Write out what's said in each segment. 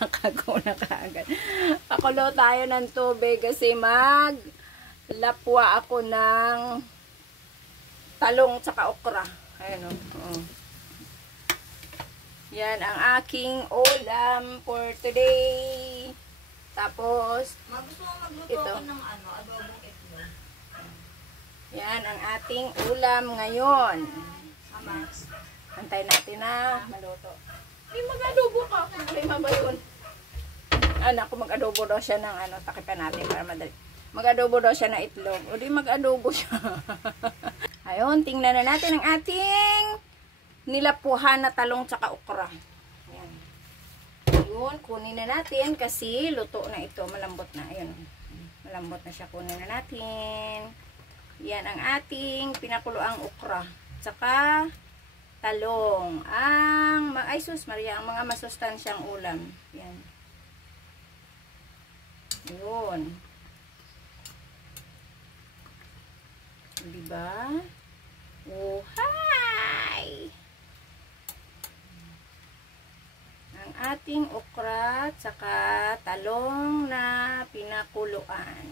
Nakagaw na kaagad. Pakulo tayo ng tubig kasi lapwa ako ng talong tsaka okra. Ayan o. Yan ang aking ulam for today. Tapos, gusto mo magluto ito. ako ng adobong itlog. Yan ang ating ulam ngayon. Mamas. Antay natin na maluto. Hindi mag-adobo ka. Problema ba yun? Anak ko mag-adobo daw siya ng takipan natin para madali. Mag-adobo daw siya ng itlog. O di mag-adobo siya. Ayun, tingnan na natin ang ating nilapuhan na talong tsaka okra. Ayan. Ayun, kunin na natin kasi luto na ito. Malambot na. Ayun. Malambot na siya. Kunin na natin. Yan ang ating pinakuloang okra. Tsaka talong. Ay sus Maria, ang mga masustansyang ulam. Yan. Ayun. Diba? Oh, hi! Ang ating okra tsaka talong na pinakuluan.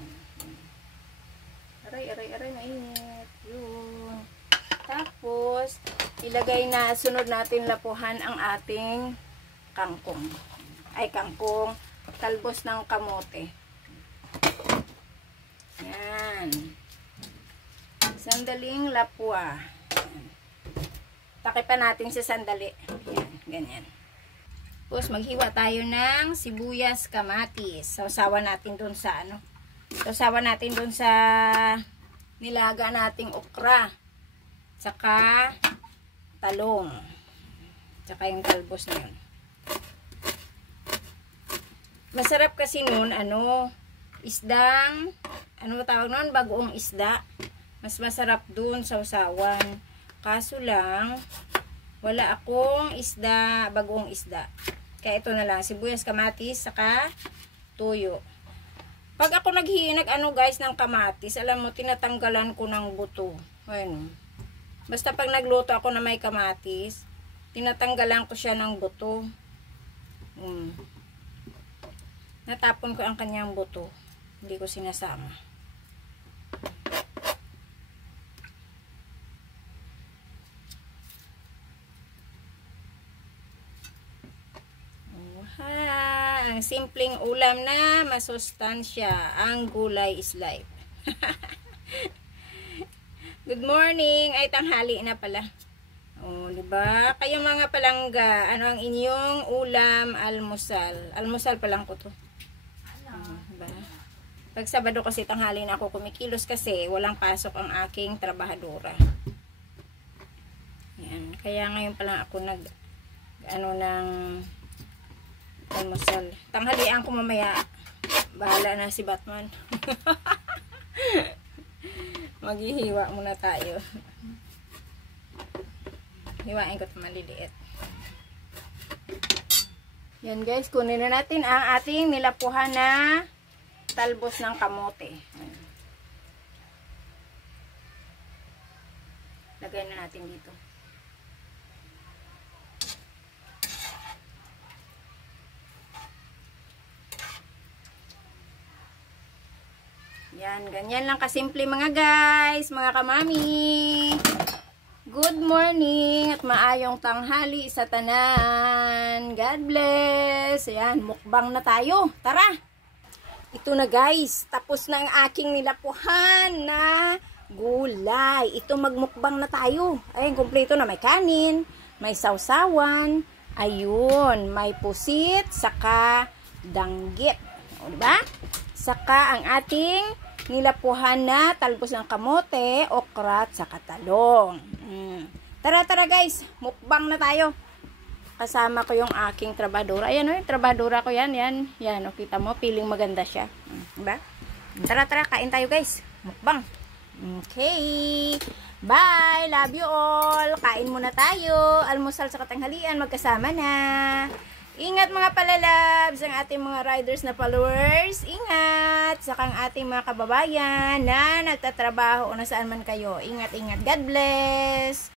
Aray, mainit. Yun. Tapos, ilagay na, sunod natin lapuhan ang ating kangkong. Ay, kangkong, talbos ng kamote. Yan. Sandaling lapwa. Takipan natin sa sandali. Yan, ganyan. Tapos, maghiwa tayo ng sibuyas, kamatis. Sausawan natin dun sa Sausawan natin dun sa nilaga nating okra. Tsaka talong. Tsaka yung talbos na yun. Masarap kasi nun, isdang, tawag nun? Bagoong isda. Mas masarap dun sa usawan. Kaso lang, wala akong isda, bagoong isda. Kaya ito na lang, sibuyas, kamatis, saka tuyo. Pag ako guys, ng kamatis, alam mo, tinatanggalan ko ng buto. Ayun. Basta pag nagluto ako na may kamatis, tinatanggalan ko siya ng buto. Natapon ko ang kanyang buto. Hindi ko sinasama. Ang simpleng ulam na masustansya. Ang gulay is life. Good morning. Ay, tanghali na pala. Diba? Kayo mga palangga, ano ang inyong ulam, almusal? Almusal pa lang ko to. Diba? Pag Sabado kasi tanghali na ako kumikilos kasi walang pasok ang aking trabahadora. Yan. Kaya ngayon pa lang ako ng almusal. Tanghalian ko mamaya. Bahala na si Batman. Maghihiwa muna tayo. Hiwain ko ito maliliit. Yan guys, kunin na natin ang ating nilapuhan na talbos ng kamote. Lagay na natin dito. Yan, ganyan lang kasimple mga guys, mga kamami. Good morning at maayong tanghali sa tanan. God bless. Ayan, mukbang na tayo. Tara! Ito na guys, tapos na ang aking nilapuhan na gulay. Ito, magmukbang na tayo. Ayan, kumpleto na. May kanin, may sausawan, ayun, may pusit, saka danggit. O, diba? Saka ang ating nilapuhan na talbos ng kamote, okra, at saka talong. Tara guys, mukbang na tayo. Kasama ko yung aking trabadora. Ayan yung trabadora ko yan. Yan, kita mo, feeling maganda siya. Diba? Tara, kain tayo guys. Mukbang. Okay. Bye, love you all. Kain muna tayo. Almusal sa katanghalian, magkasama na. Ingat mga palalabs, ang ating mga riders na followers. Ingat. Saka ang ating mga kababayan na nagtatrabaho o nasaan man kayo. Ingat. God bless.